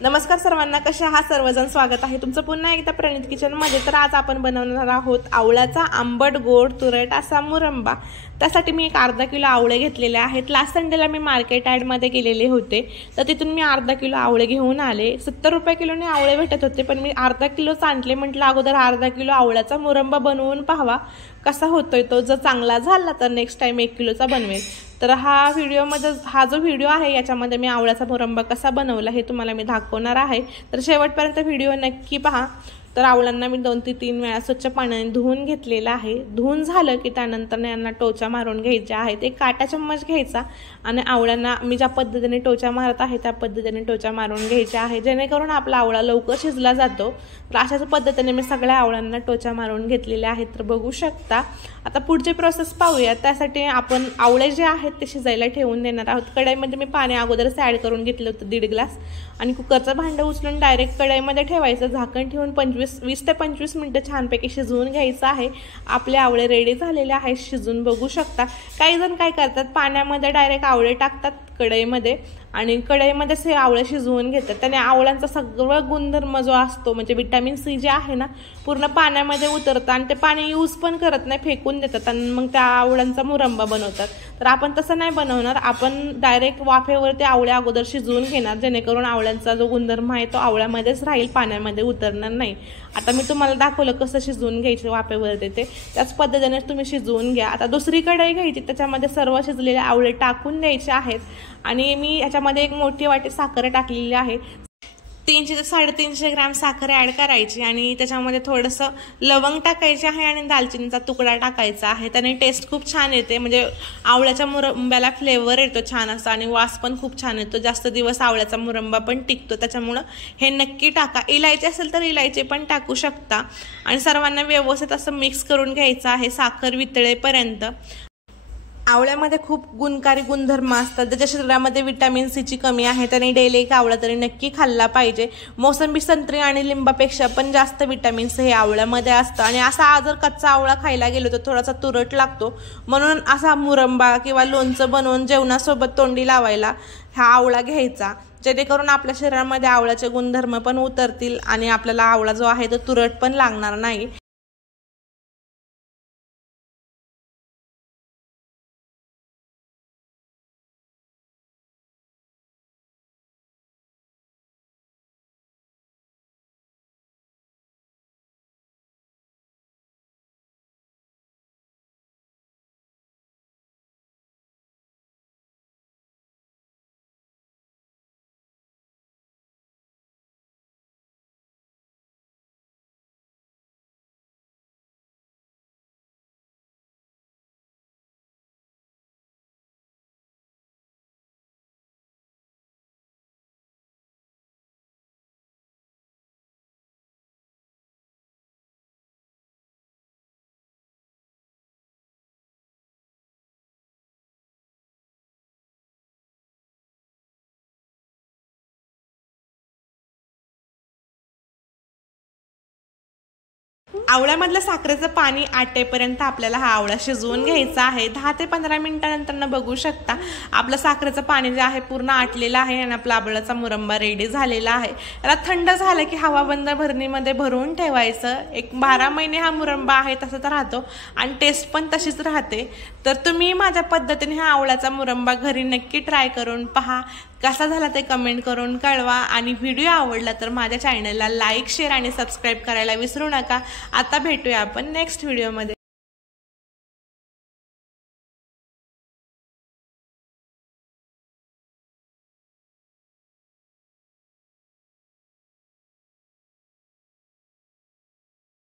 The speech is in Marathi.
नमस्कार सर्वांना, कसे आहात सर्वजण? स्वागत आहे तुमचं पुन्हा एकदा प्रणित किचन मध्ये। तर आज आपण बनवणार आहोत आवळ्याचा आंबट गोड तुरट असा मुरंबा। त्यासाठी मी एक अर्धा किलो आवळे घेतलेले आहेत। लास्ट संडेला मी मार्केट यार्ड मध्ये गेलेले होते, तर तिथून मी अर्धा किलो आवळे घेऊन आले। 70 रुपये किलोने आवळे भेटत होते, पण मी अर्धा किलो आणले। म्हटलं अगोदर अर्धा किलो आवळ्याचा मुरंबा बनवून पाहावा कसा होतोय तो। जर चांगला झाला तर नेक्स्ट टाइम 1 किलोचा बनवेल। तर हा जो व्हिडिओ आहे याच्यामध्ये मी आवळ्याचा मुरंबा कसा बनवला हे तुम्हाला मी दाखवणार आहे। तर शेवटपर्यंत व्हिडिओ नक्की पहा। तर आवळ्यांना मी 2 ते 3 वेळा स्वच्छ पाण्याने धुवून घेतलेला आहे। धुवून झालं की त्यानंतर यांना टोचा मारून घ्यायचे आहेत। एक काटा चम्मच घ्यायचा आणि आवळ्यांना मी ज्या पद्धतीने टोचा मारत आहे त्या पद्धतीने टोचा मारून घ्यायचे आहे, जेणेकरून आपला आवळा लवकर शिजला जातो। तर अशाच पद्धतीने मी सगळ्या आवळ्यांना टोचा मारून घेतलेले आहेत। तर बघू शकता। आता पुढची प्रोसेस पाहूया। त्यासाठी आपण आवळे जे आहेत ते शिजायला ठेवून देणार आहोत। कढईमध्ये मी पाणी अगोदरच ॲड करून घेतलं होतं 1.5 ग्लास, आणि कुकरचं भांडं उचलून डायरेक्ट कढईमध्ये ठेवायचं। झाकण ठेवून 20 ते 25 मिनिटं छानपैकी शिजवून घ्यायचं आहे। आपले आवळे रेडी झालेले आहेत शिजून, बघू शकता। काही जण काय करतात, पाण्यामध्ये डायरेक्ट आवळे टाकतात कढईमध्ये आणि कढईमध्येच हे आवळे शिजवून घेतात। त्याने आवळ्यांचा सगळं गुणधर्म जो असतो म्हणजे विटॅमिन सी जे आहे ना, पूर्ण पाण्यामध्ये उतरतं आणि ते पाणी यूज पण करत नाही, फेकून देतात आणि मग त्या आवळ्यांचा मुरंबा बनवतात। तर आपण तसं नाही बनवणार, आपण डायरेक्ट वाफेवर ते आवळे अगोदर शिजवून घेणार, जेणेकरून आवळ्यांचा जो गुणधर्म आहे तो आवळ्यामध्येच राहील, पाण्यामध्ये उतरणार नाही। आता मी तुम्हाला दाखवलं कसं शिजवून घ्यायचं वाफेवरती, ते त्याच पद्धतीने तुम्ही शिजवून घ्या। आता दुसरी कढई घ्यायची, त्याच्यामध्ये सर्व शिजलेले आवळे टाकून द्यायचे आहेत आणि मी याच्यामध्ये एक मोठी वाटी साखर टाकलेली आहे। 300 ते 350 ग्रॅम साखर ॲड करायची आणि त्याच्यामध्ये थोडंसं लवंग टाकायचे आहे आणि दालचिनीचा तुकडा टाकायचा आहे। त्याने टेस्ट खूप छान येते, म्हणजे आवळ्याच्या मुरंब्याला फ्लेवर येतो छान असा आणि वास पण खूप छान येतो। जास्त दिवस आवळ्याचा मुरंबा पण टिकतो, त्याच्यामुळं हे नक्की टाका। इलायची असेल तर इलायची पण टाकू शकता आणि सर्वांना व्यवस्थित असं मिक्स करून घ्यायचं आहे साखर वितळेपर्यंत। आवळ्यामध्ये खूप गुणकारी गुणधर्म असतात। ज्याच्या शरीरामध्ये विटॅमिन सी ची कमी आहे त्याने डेली एक आवळा तरी नक्की खाल्ला पाहिजे। मोसंबी, संत्री आणि लिंबापेक्षा पण जास्त विटॅमिन सी हे आवळ्यामध्ये असतं आणि असा जर कच्चा आवळा खायला गेलो तर थोडासा तुरट लागतो, म्हणून असा मुरंबा किंवा लोणचं बनवून जेवणासोबत तोंडी लावायला हा आवळा घ्यायचा, जेणेकरून आपल्या शरीरामध्ये आवळ्याचे गुणधर्म पण उतरतील आणि आपल्याला आवळा जो आहे तो तुरट पण लागणार नाही। आवळ्यामधलं साखरेचं पाणी आटेपर्यंत आपल्याला हा आवळा शिजवून घ्यायचा आहे। 10 ते 15 मिनिटांनंतर बघू शकता आपलं साखरेचं पाणी जे आहे पूर्ण आटलेलं आहे आणि आपला आवळ्याचा मुरंबा रेडी झालेला आहे। याला थंड झालं की हवाबंद भरणीमध्ये भरून ठेवायचं। एक 12 महिने हा मुरंबा आहे तसंच राहतो आणि टेस्ट पण तशीच राहते। तर तुम्ही माझ्या पद्धतीने हा आवळ्याचा मुरंबा घरी नक्की ट्राय करून पहा। कसा झाला ते कमेंट करून कळवा आणि व्हिडिओ आवडला तर माझ्या चॅनलला लाईक, शेअर आणि सबस्क्राईब करायला विसरू नका। आता भेटूया आपण नेक्स्ट व्हिडिओमध्ये।